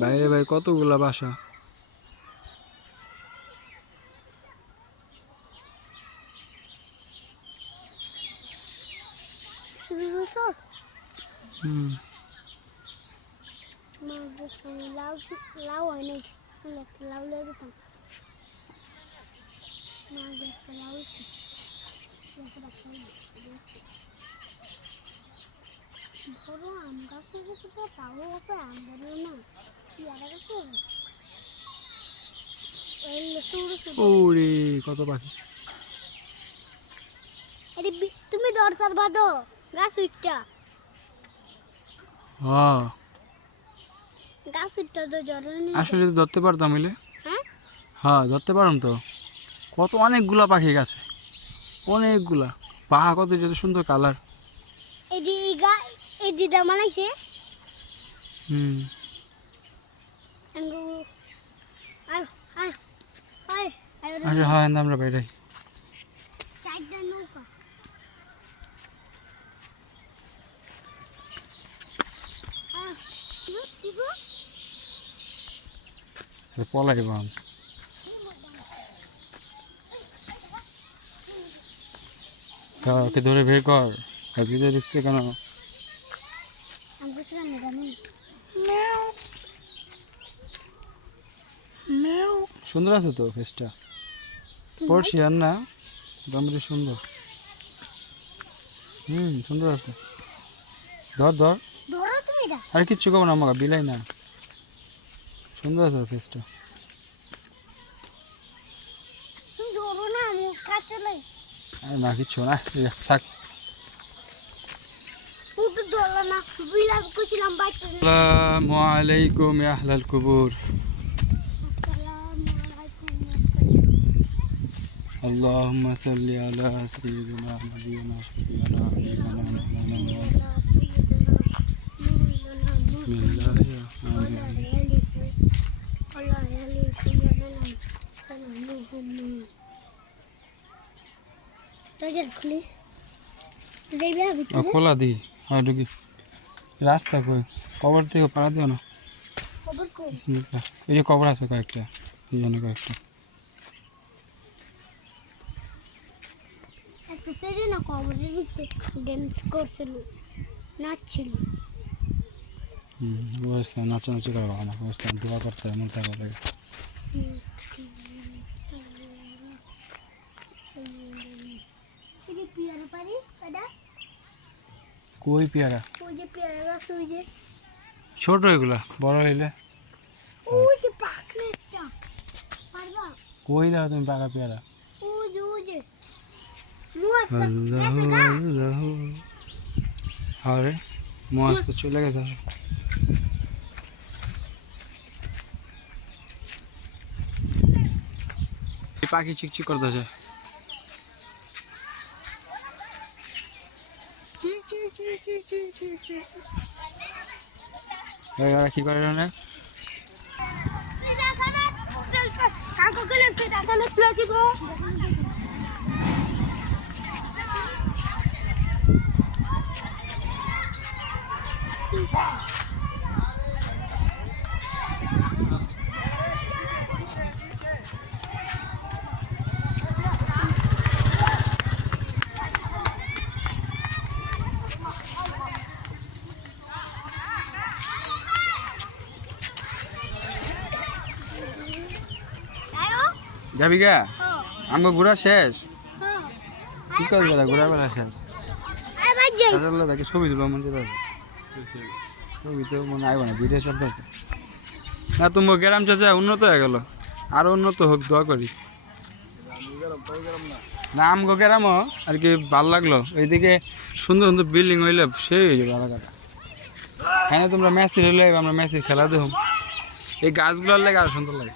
বাইরে ভাই কতগুলা বাসা। লাউ হয় নাই, লাউ লেগে যেতাম। লাউ বড় আম গাছ হয়েছে, তো তাও আছে আম ধরল না, পেয়ারা গাছে ওরে কত পাখি। তুমি দরজার বাঁধো গাছ উঠটা, হ্যাঁ গাছ উঠটা তো জরুরি। আসলে ধরতে পারতাম হইলে। হ্যাঁ হ্যাঁ ধরতে পারতাম তো। কত অনেকগুলা পাখি গেছে, অনেকগুলা পাহা, কত যত সুন্দর কালার। এই দিদা বানাইছে। আচ্ছা হ্যাঁ আমরা বাইরে। পলাইব ওকে ধরে বের কর, ভিতরে ঢুকছে কেন? সুন্দর আছে তো ফেসটা, পড়শিয়ান না মোটামুটি সুন্দর। সুন্দর আছে। ধর ধর, আর কিচ্ছু কব না, আমাকে বিলাই না, সুন্দর আছে ফেসটা। আরে না কিচ্ছু না, থাক। আসসালামু আলাইকুম ইয়া আহলাল কুবুর। আল্লাহুম্মা সাল্লি আলা সাইয়্যিদিনা নাবিয়িনা শাফিঈনা হাবিবানা মাওলানা বিসমিল্লাহির রাহমানির রাহিম। খোলা দি, হ্যাঁ ঢুকি। রাস্তা কই, কবর থেকে পাড়া দিও না। বিসমিল্লাহ। এই যে কবর আছে কয়েকটা, এই জন্য কয়েকটা। নাচানাচি করা ভালো না, দোয়া করতে হয়, মন থাকা লাগে। কই পেয়ারা? ছোট এগুলা, বড় হইলে কই দাও তুমি পাকা পেয়ারা? আরে মাছ তো চলে গেছে। পাখি চিকচিক করতেছে। কি করে না যাবি গা? আমার ঘোরা শেষ। কি করবে ঘোরা বেলা শেষ? তাকে ছবি তুলো মন যেতে, ছবি তো মনে আইব না, ভিডিও সব আছে না। তোমার গ্রাম চাচা উন্নত হয়ে গেল, আরো উন্নত হোক দোয়া করি। না আমগো গ্রামও আর কি ভাল লাগলো, এইদিকে সুন্দর সুন্দর বিল্ডিং হইলে সেই হয়ে যাবে আলাদা। হ্যাঁ তোমরা ম্যাচের হইলে আমরা ম্যাচের খেলা দেখো, এই গাছগুলোর লাগে আরো সুন্দর লাগে।